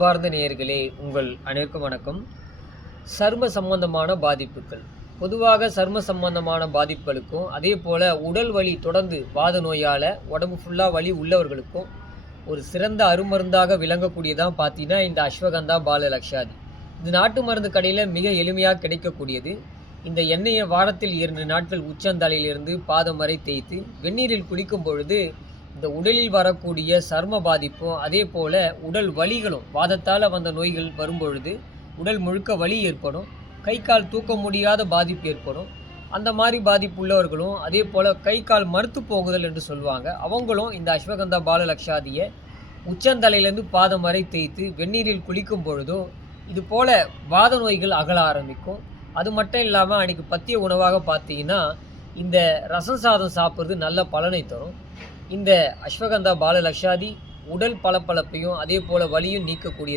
அன்பார்ந்த நேயர்களே, உங்கள் அனைவருக்கும் வணக்கம். சர்ம சம்பந்தமான பாதிப்புகள். பொதுவாக சர்ம சம்பந்தமான பாதிப்புகளுக்கும் அதே போல் உடல் வலி தொடர்ந்து வாத நோயால் உடம்பு ஃபுல்லாக வலி உள்ளவர்களுக்கும் ஒரு சிறந்த அருமருந்தாக விளங்கக்கூடியதான் பார்த்தீங்கன்னா இந்த அஸ்வகந்தா பால லக்ஷாதி. இது நாட்டு மருந்து கடையில் மிக எளிமையாக கிடைக்கக்கூடியது. இந்த எண்ணெயை வாரத்தில் 2 நாட்கள் உச்சந்தலையிலிருந்து பாதம் வரை தேய்த்து வெந்நீரில் குளிக்கும் பொழுது இந்த உடலில் வரக்கூடிய சர்ம பாதிப்பும் அதே போல் உடல் வலிகளும் வாதத்தால் வந்த நோய்கள் வரும்பொழுது உடல் முழுக்க வலி ஏற்படும், கை கால் தூக்க முடியாத பாதிப்பு ஏற்படும். அந்த மாதிரி பாதிப்பு உள்ளவர்களும் அதே போல் கை கால் மறுத்து போகுதல் என்று சொல்லுவாங்க, அவங்களும் இந்த அஸ்வகந்தா பால லக்ஷாதியை உச்சந்தலையிலேருந்து பாதம் வரை தேய்த்து வெந்நீரில் குளிக்கும் பொழுதும் இது போல் வாத நோய்கள் அகல ஆரம்பிக்கும். அது மட்டும் இல்லாமல் அன்றைக்கி பத்திய உணவாக பார்த்தீங்கன்னா இந்த ரசம் சாதம் சாப்பிட்றது நல்ல பலனை தரும். இந்த அஸ்வகந்தா பால லக்ஷாதி உடல் பளபளப்பையும் அதே போல் வலியும் நீக்கக்கூடிய